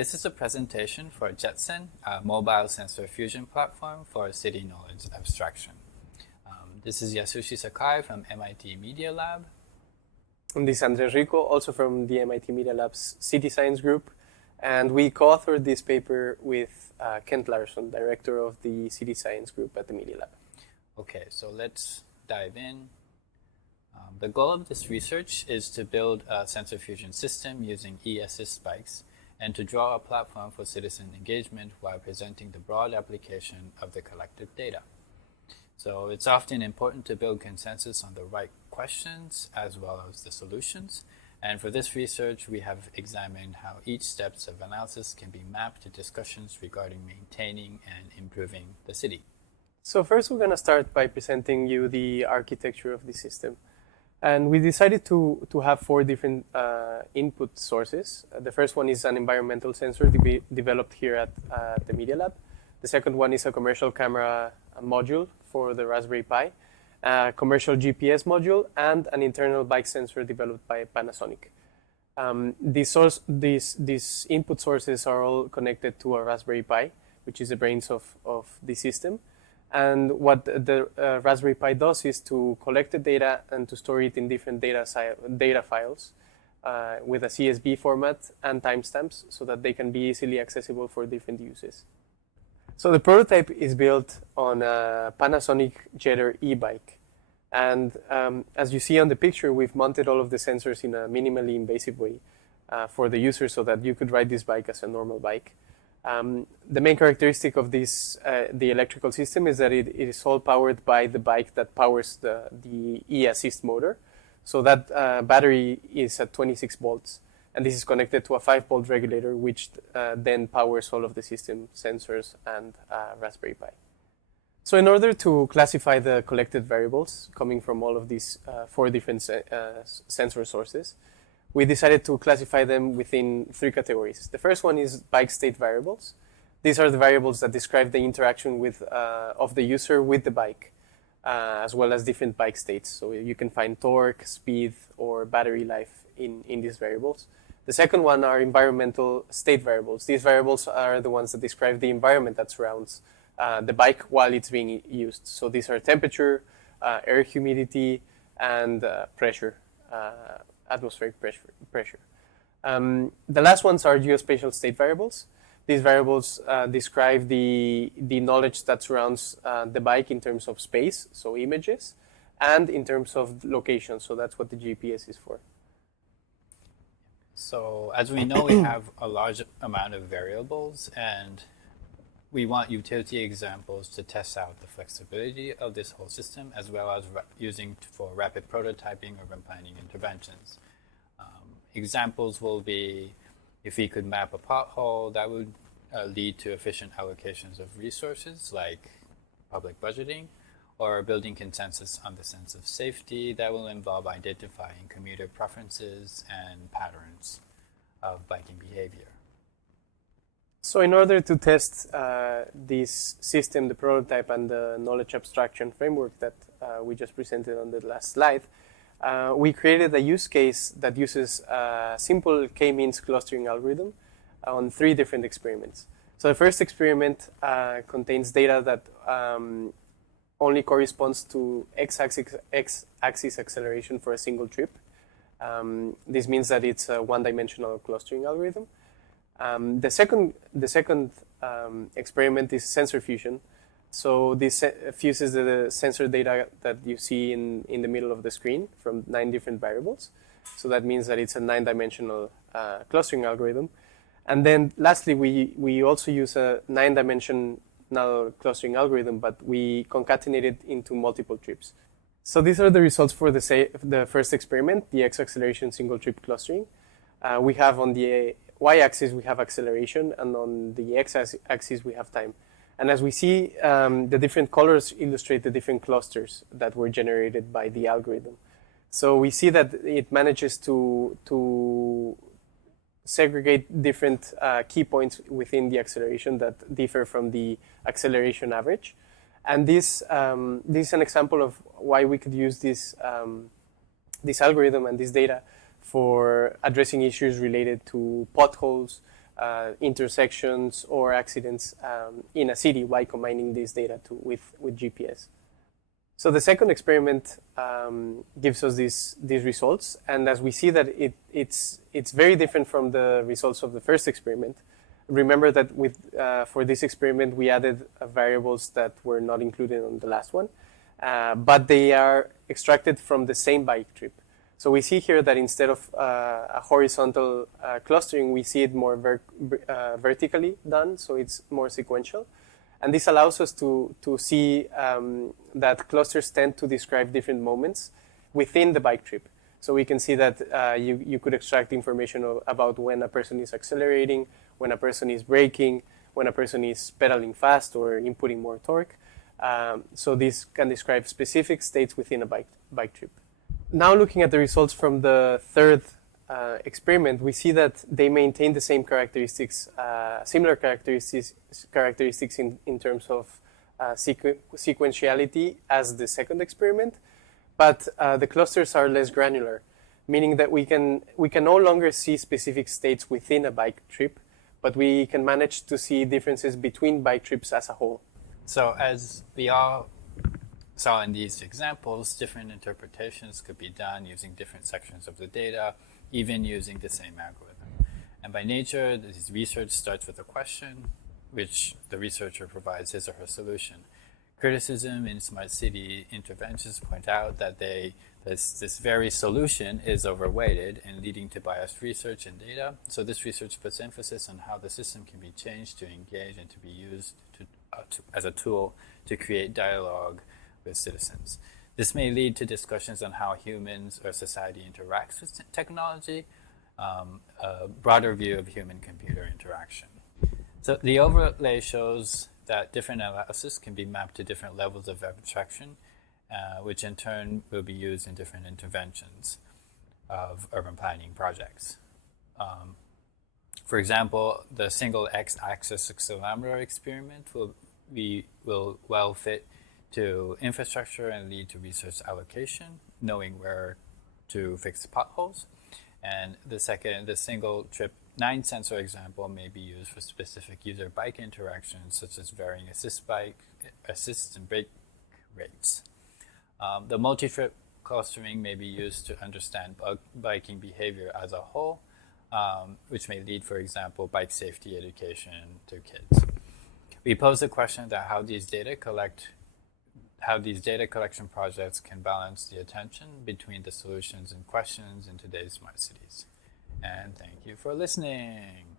This is a presentation for JettSen, a mobile sensor fusion platform for city knowledge abstraction. This is Yasushi Sakai from MIT Media Lab. And this is Andres Rico, also from the MIT Media Lab's City Science Group. And we co-authored this paper with Kent Larson, director of the City Science Group at the Media Lab. Okay, so let's dive in. The goal of this research is to build a sensor fusion system using e-assist spikes and to draw a platform for citizen engagement while presenting the broad application of the collected data. So it's often important to build consensus on the right questions as well as the solutions. And for this research, we have examined how each steps of analysis can be mapped to discussions regarding maintaining and improving the city. So first, we're going to start by presenting you the architecture of the system. And we decided to have four different input sources. The first one is an environmental sensor developed here at the Media Lab. The second one is a commercial camera module for the Raspberry Pi, a commercial GPS module, and an internal bike sensor developed by Panasonic. These input sources are all connected to a Raspberry Pi, which is the brains of the system. And what the Raspberry Pi does is to collect the data and to store it in different data files with a CSV format and timestamps so that they can be easily accessible for different uses. So the prototype is built on a Panasonic Jetter e-bike. And as you see on the picture, we've mounted all of the sensors in a minimally invasive way for the user so that you could ride this bike as a normal bike. The main characteristic of this, the electrical system, is that it is all powered by the bike that powers the e-assist motor. So that battery is at 26 volts, and this is connected to a 5-volt regulator, which then powers all of the system sensors and Raspberry Pi. So in order to classify the collected variables coming from all of these four different sensor sources, we decided to classify them within three categories. The first one is bike state variables. These are the variables that describe the interaction of the user with the bike, as well as different bike states. So you can find torque, speed, or battery life in these variables. The second one are environmental state variables. These variables are the ones that describe the environment that surrounds the bike while it's being used. So these are temperature, air humidity, and pressure. Atmospheric pressure. The last ones are geospatial state variables. These variables describe the knowledge that surrounds the bike in terms of space, so images, and in terms of location, so that's what the GPS is for. So as we know, we have a large amount of variables, and we want utility examples to test out the flexibility of this whole system, as well as using for rapid prototyping or urban planning interventions. Examples will be if we could map a pothole, that would lead to efficient allocations of resources like public budgeting, or building consensus on the sense of safety that will involve identifying commuter preferences and patterns of biking behavior. So in order to test this system, the prototype, and the knowledge abstraction framework that we just presented on the last slide, we created a use case that uses a simple k-means clustering algorithm on three different experiments. So the first experiment contains data that only corresponds to x-axis acceleration for a single trip. This means that it's a one-dimensional clustering algorithm. The second experiment is sensor fusion. So this fuses the sensor data that you see in the middle of the screen from 9 different variables. So that means that it's a 9-dimensional clustering algorithm. And then lastly, we also use a 9-dimensional clustering algorithm, but we concatenate it into multiple trips. So these are the results for the first experiment, the x-acceleration single trip clustering. We have on the y-axis, we have acceleration, and on the x-axis, we have time. And as we see, the different colors illustrate the different clusters that were generated by the algorithm. So we see that it manages to segregate different key points within the acceleration that differ from the acceleration average. And this is an example of why we could use this algorithm and this data for addressing issues related to potholes, intersections or accidents in a city by combining this data with GPS. So the second experiment gives us these results, and as we see that it's very different from the results of the first experiment. Remember that for this experiment we added variables that were not included on the last one, but they are extracted from the same bike trip. So we see here that instead of a horizontal clustering, we see it more vertically done, so it's more sequential. And this allows us to see that clusters tend to describe different moments within the bike trip. So we can see that you could extract information about when a person is accelerating, when a person is braking, when a person is pedaling fast or inputting more torque. So this can describe specific states within a bike trip. Now looking at the results from the third experiment, we see that they maintain the same characteristics, similar characteristics in terms of sequentiality as the second experiment, but the clusters are less granular, meaning that we can no longer see specific states within a bike trip, but we can manage to see differences between bike trips as a whole. So as we all saw in these examples, different interpretations could be done using different sections of the data, even using the same algorithm. And by nature, this research starts with a question, which the researcher provides his or her solution. Criticism in smart city interventions point out that this very solution is overweighted and leading to biased research and data. So this research puts emphasis on how the system can be changed to engage and to be used as a tool to create dialogue with citizens. This may lead to discussions on how humans or society interacts with technology, a broader view of human-computer interaction. So the overlay shows that different analysis can be mapped to different levels of abstraction, which in turn will be used in different interventions of urban planning projects. For example, the single x-axis accelerometer experiment will well fit to infrastructure and lead to resource allocation, knowing where to fix potholes. And the single trip 9 sensor example may be used for specific user bike interactions, such as varying assist and brake rates. The multi-trip clustering may be used to understand biking behavior as a whole, which may lead, for example, bike safety education to kids. We pose the question that how these data collection projects can balance the attention between the solutions and questions in today's smart cities. And thank you for listening.